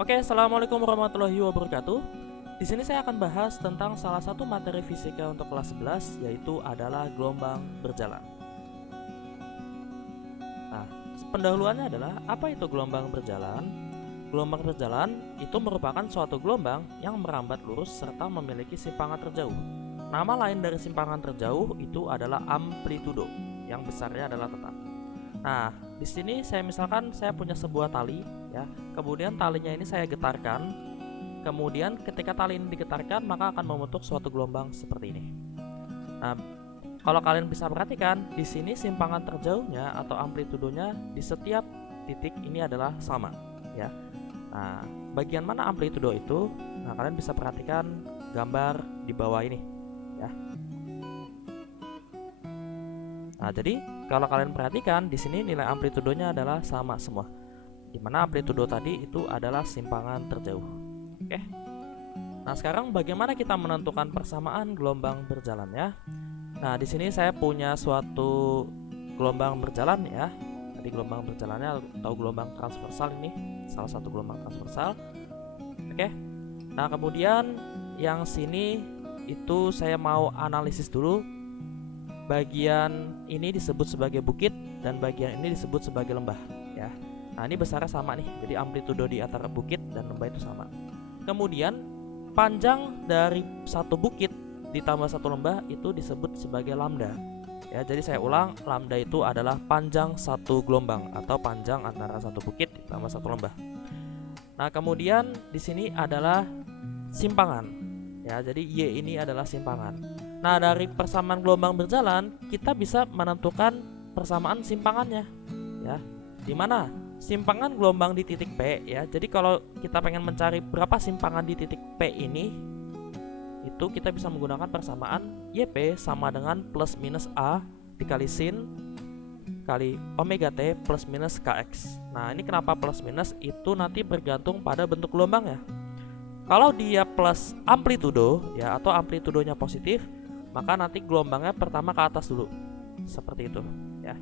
Oke, assalamualaikum warahmatullahi wabarakatuh. Di sini saya akan bahas tentang salah satu materi fisika untuk kelas 11, yaitu adalah gelombang berjalan. Nah, pendahuluannya adalah apa itu gelombang berjalan? Gelombang berjalan itu merupakan suatu gelombang yang merambat lurus serta memiliki simpangan terjauh. Nama lain dari simpangan terjauh itu adalah amplitudo, yang besarnya adalah tetap. Nah, di sini saya punya sebuah tali, ya. Kemudian talinya ini saya getarkan. Kemudian ketika tali ini digetarkan, maka akan membentuk suatu gelombang seperti ini. Nah, kalau kalian bisa perhatikan, di sini simpangan terjauhnya atau amplitudonya di setiap titik ini adalah sama, ya. Nah, bagian mana amplitudo itu? Nah, kalian bisa perhatikan gambar di bawah ini, ya. Nah, jadi kalau kalian perhatikan di sini nilai amplitudonya adalah sama semua. Di mana amplitudo tadi itu adalah simpangan terjauh. Oke. Nah, sekarang bagaimana kita menentukan persamaan gelombang berjalannya? Nah, di sini saya punya suatu gelombang berjalan, ya. Tadi gelombang berjalannya atau gelombang transversal ini, salah satu gelombang transversal. Oke. Nah, kemudian yang sini itu saya mau analisis dulu. Bagian ini disebut sebagai bukit dan bagian ini disebut sebagai lembah, ya. Nah, ini besarnya sama nih. Jadi amplitudo di antara bukit dan lembah itu sama. Kemudian panjang dari satu bukit ditambah satu lembah itu disebut sebagai lambda. Ya, jadi saya ulang, lambda itu adalah panjang satu gelombang atau panjang antara satu bukit ditambah satu lembah. Nah, kemudian di sini adalah simpangan. Ya, jadi Y ini adalah simpangan. Nah, dari persamaan gelombang berjalan, kita bisa menentukan persamaan simpangannya, ya. Di mana simpangan gelombang di titik P, ya. Jadi kalau kita pengen mencari berapa simpangan di titik P ini, itu kita bisa menggunakan persamaan YP sama dengan plus minus A dikali sin kali omega T plus minus Kx. Nah, ini kenapa plus minus? Itu nanti bergantung pada bentuk gelombangnya. Kalau dia plus amplitudo, ya, atau amplitudonya positif, maka nanti gelombangnya pertama ke atas dulu, seperti itu, ya.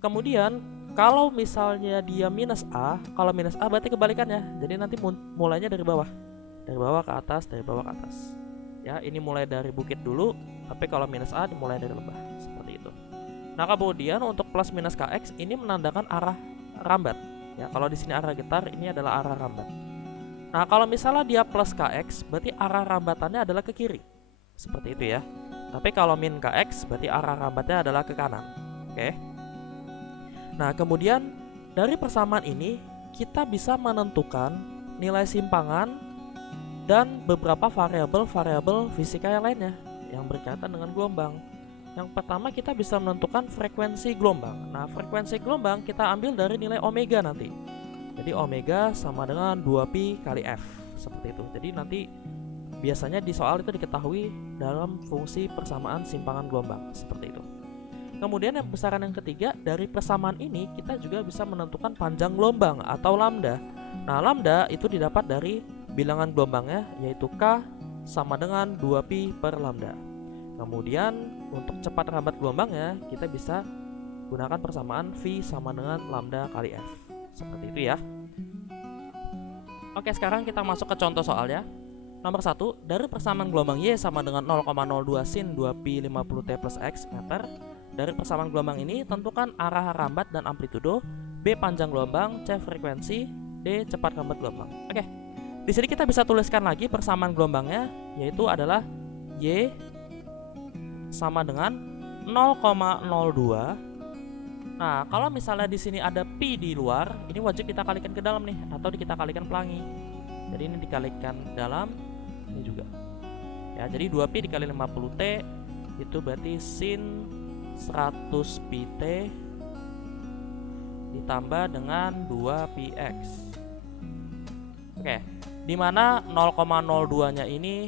Kemudian kalau misalnya dia minus A, kalau minus A berarti kebalikannya. Jadi nanti mulainya dari bawah ke atas, dari bawah ke atas. Ya, ini mulai dari bukit dulu, tapi kalau minus A dimulai dari lembah, seperti itu. Nah, kemudian untuk plus minus Kx ini menandakan arah rambat. Ya, kalau di sini arah getar, ini adalah arah rambat. Nah, kalau misalnya dia plus Kx, berarti arah rambatannya adalah ke kiri. Seperti itu, ya. Tapi kalau min Kx, berarti arah rambatnya adalah ke kanan. Oke. Nah, kemudian dari persamaan ini kita bisa menentukan nilai simpangan dan beberapa variabel-variabel fisika yang lainnya yang berkaitan dengan gelombang. Yang pertama, kita bisa menentukan frekuensi gelombang. Nah, frekuensi gelombang kita ambil dari nilai omega nanti. Jadi omega sama dengan 2pi kali F, seperti itu. Jadi nanti biasanya di soal itu diketahui dalam fungsi persamaan simpangan gelombang, seperti itu. Kemudian yang besaran yang ketiga, dari persamaan ini kita juga bisa menentukan panjang gelombang atau lambda. Nah, lambda itu didapat dari bilangan gelombangnya, yaitu K sama dengan 2pi per lambda. Kemudian untuk cepat rambat gelombangnya, kita bisa gunakan persamaan V sama dengan lambda kali F, seperti itu, ya. Oke, sekarang kita masuk ke contoh soalnya. Nomor 1, dari persamaan gelombang Y sama dengan 0,02 sin 2pi 50T plus X meter. Dari persamaan gelombang ini, tentukan arah rambat dan amplitudo, B panjang gelombang, C frekuensi, D cepat rambat gelombang. Oke, di sini kita bisa tuliskan lagi persamaan gelombangnya, yaitu adalah Y sama dengan 0,02. Nah, kalau misalnya di sini ada pi di luar, ini wajib kita kalikan ke dalam nih, atau kita kalikan pelangi. Jadi ini dikalikan dalam, ini juga. Ya, jadi 2pi dikali 50T itu berarti sin 100 pt ditambah dengan 2px. Oke, dimana 0,02 nya ini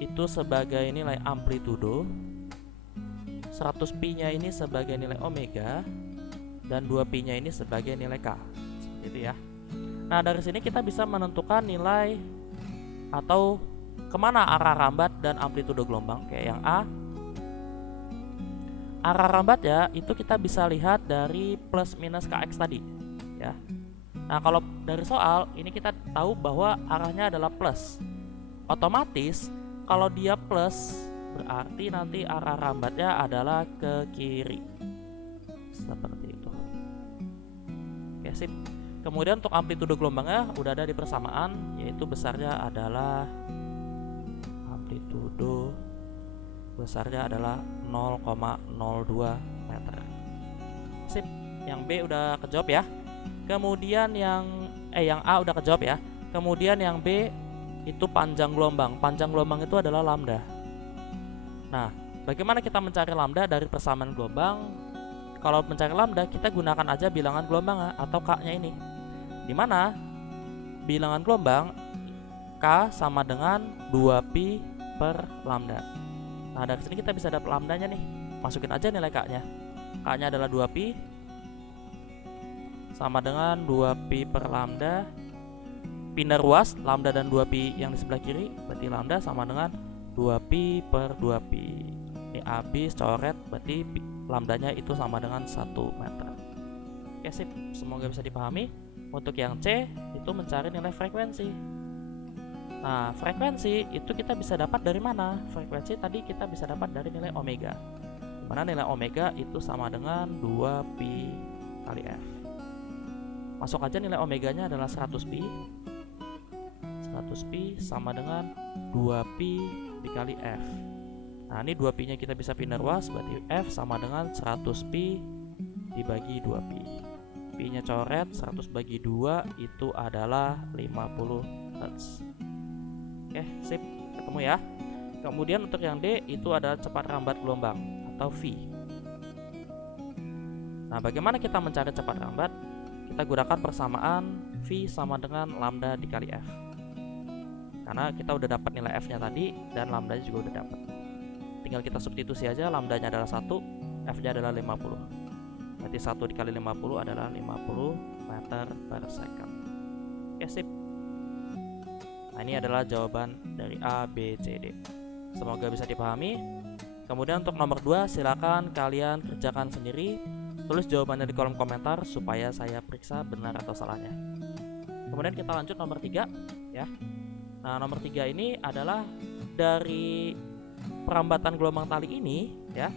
itu sebagai nilai amplitudo, 100 pi nya ini sebagai nilai omega, dan 2 pi nya ini sebagai nilai k, seperti itu, ya. Nah, dari sini kita bisa menentukan nilai atau kemana arah rambat dan amplitudo gelombang. Kayak yang A, arah rambat, ya, itu kita bisa lihat dari plus minus Kx tadi, ya. Nah, kalau dari soal ini kita tahu bahwa arahnya adalah plus. Otomatis kalau dia plus berarti nanti arah rambatnya adalah ke kiri. Seperti itu. Oke, sip. Kemudian untuk amplitudo gelombangnya udah ada di persamaan, yaitu besarnya adalah amplitudo besarnya adalah 0,02 meter. Sip. Yang B udah kejawab ya. Kemudian yang A udah kejawab ya. Kemudian yang B itu panjang gelombang. Panjang gelombang itu adalah lambda. Nah, bagaimana kita mencari lambda dari persamaan gelombang? Kalau mencari lambda, kita gunakan aja bilangan gelombang atau K-nya ini. Dimana bilangan gelombang K sama dengan 2pi per lambda. Nah, dari sini kita bisa dapat lambdanya nih. Masukin aja nilai K-nya. K-nya adalah 2pi sama dengan 2pi per lambda. Pindah ruas, lambda dan 2pi yang di sebelah kiri, berarti lambda sama dengan 2pi per 2pi. Ini habis coret, berarti lambdanya itu sama dengan 1 meter. Oke, sip. Semoga bisa dipahami. Untuk yang C, itu mencari nilai frekuensi. Nah, frekuensi itu kita bisa dapat dari mana? Frekuensi tadi kita bisa dapat dari nilai omega. Dimana nilai omega itu sama dengan 2pi kali F. Masuk aja nilai omeganya adalah 100pi. 100pi sama dengan 2pi dikali F. Nah, ini 2pi nya kita bisa pindah ruas, berarti F sama dengan 100pi dibagi 2pi. Pi nya coret, 100 bagi 2 itu adalah 50 Hz. Oke, sip, ketemu ya. Kemudian untuk yang D itu adalah cepat rambat gelombang atau V. Nah, bagaimana kita mencari cepat rambat? Kita gunakan persamaan V sama dengan lambda dikali F. Karena kita udah dapat nilai F nya tadi dan lambdanya juga udah dapat. Tinggal kita substitusi aja, lambdanya adalah 1, F nya adalah 50. Berarti 1 dikali 50 adalah 50 meter per second. Oke, sip. Nah, ini adalah jawaban dari A, B, C, D. Semoga bisa dipahami. Kemudian untuk nomor 2, silakan kalian kerjakan sendiri. Tulis jawabannya di kolom komentar supaya saya periksa benar atau salahnya. Kemudian kita lanjut nomor 3 ya. Nah, nomor 3 ini adalah dari perambatan gelombang tali ini ya.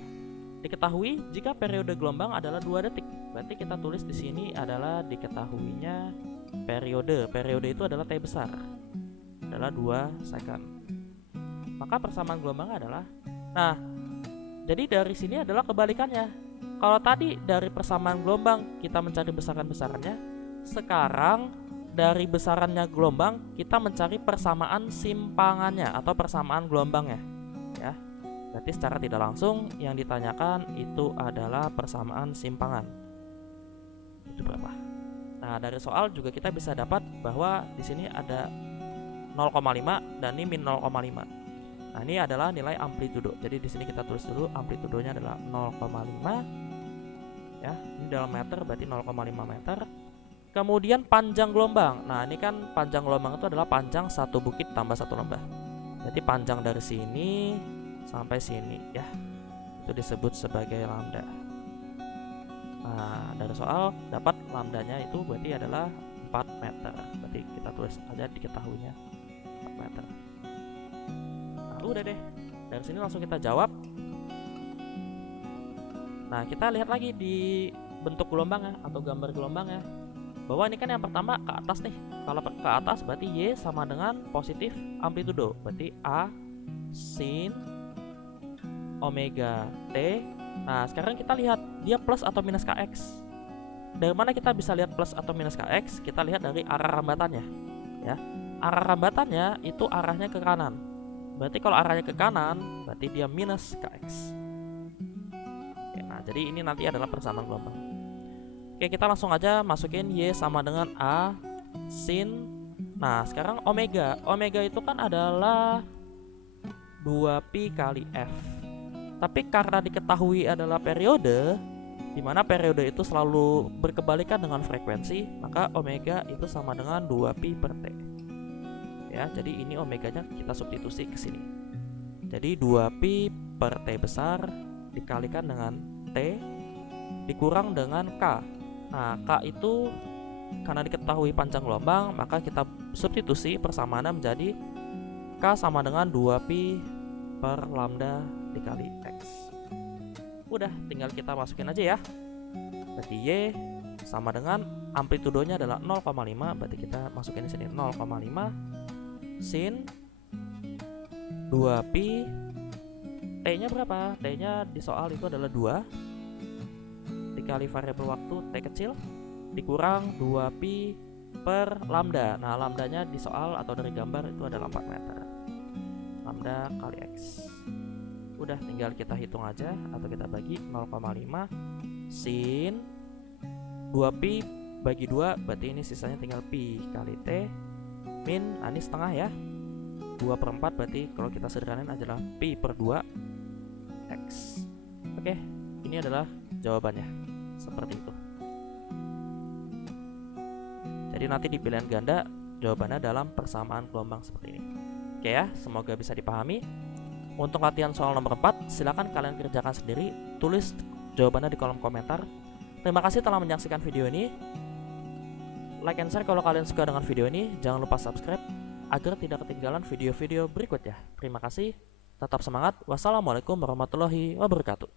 Diketahui jika periode gelombang adalah 2 detik. Berarti kita tulis di sini adalah diketahuinya periode. Periode itu adalah T besar. Adalah 2 second. Maka persamaan gelombang adalah, nah, jadi dari sini adalah kebalikannya. Kalau tadi dari persamaan gelombang kita mencari besaran-besarannya, sekarang dari besarannya gelombang kita mencari persamaan simpangannya atau persamaan gelombangnya ya. Berarti secara tidak langsung yang ditanyakan itu adalah persamaan simpangan. Itu berapa? Nah, dari soal juga kita bisa dapat bahwa di sini ada 0,5 dan ini min 0,5. Nah, ini adalah nilai amplitudo. Jadi di sini kita tulis dulu amplitudonya adalah 0,5 ya. Ini dalam meter berarti 0,5 meter. Kemudian panjang gelombang. Nah, ini kan panjang gelombang itu adalah panjang satu bukit tambah satu lembah. Jadi panjang dari sini sampai sini ya. Itu disebut sebagai lambda. Nah, dari soal dapat lambdanya itu berarti adalah 4 meter. Berarti kita tulis aja diketahuinya 4 meter. Nah, udah deh. Dari sini langsung kita jawab. Nah, kita lihat lagi di bentuk gelombangnya atau gambar gelombangnya. Bahwa ini kan yang pertama ke atas nih. Kalau ke atas berarti Y sama dengan positif amplitudo. Berarti A sin omega T. Nah, sekarang kita lihat dia plus atau minus Kx. Dari mana kita bisa lihat plus atau minus Kx? Kita lihat dari arah rambatannya ya. Arah rambatannya itu arahnya ke kanan. Berarti kalau arahnya ke kanan berarti dia minus Kx. Oke, nah, jadi ini nanti adalah persamaan gelombang. Oke, kita langsung aja masukin Y sama dengan A sin. Nah, sekarang omega. Omega itu kan adalah 2pi kali F. Tapi karena diketahui adalah periode, di mana periode itu selalu berkebalikan dengan frekuensi, maka omega itu sama dengan 2pi per T. Ya, jadi ini omeganya kita substitusi ke sini. Jadi 2pi per T besar dikalikan dengan T dikurang dengan K. Nah, K itu karena diketahui panjang gelombang, maka kita substitusi persamaannya menjadi K sama dengan 2pi per lambda dikali X. Udah, tinggal kita masukin aja ya. Berarti Y sama dengan amplitudonya adalah 0,5, berarti kita masukin di sini 0,5 sin 2pi. T-nya berapa? T-nya di soal itu adalah 2 dikali variabel waktu T kecil dikurang 2pi per lambda. Nah, lambdanya di soal atau dari gambar itu adalah 4 meter. Lambda kali X. Udah, tinggal kita hitung aja atau kita bagi 0,5 sin 2pi bagi 2, berarti ini sisanya tinggal pi kali T min, ini setengah ya, 2/4, berarti kalau kita sederhanain adalah pi per 2 X. Oke, ini adalah jawabannya, seperti itu. Jadi nanti di pilihan ganda jawabannya dalam persamaan gelombang seperti ini. Oke ya, semoga bisa dipahami. Untuk latihan soal nomor 4, silakan kalian kerjakan sendiri, tulis jawabannya di kolom komentar. Terima kasih telah menyaksikan video ini. Like and share kalau kalian suka dengan video ini. Jangan lupa subscribe agar tidak ketinggalan video-video berikutnya. Terima kasih, tetap semangat. Wassalamualaikum warahmatullahi wabarakatuh.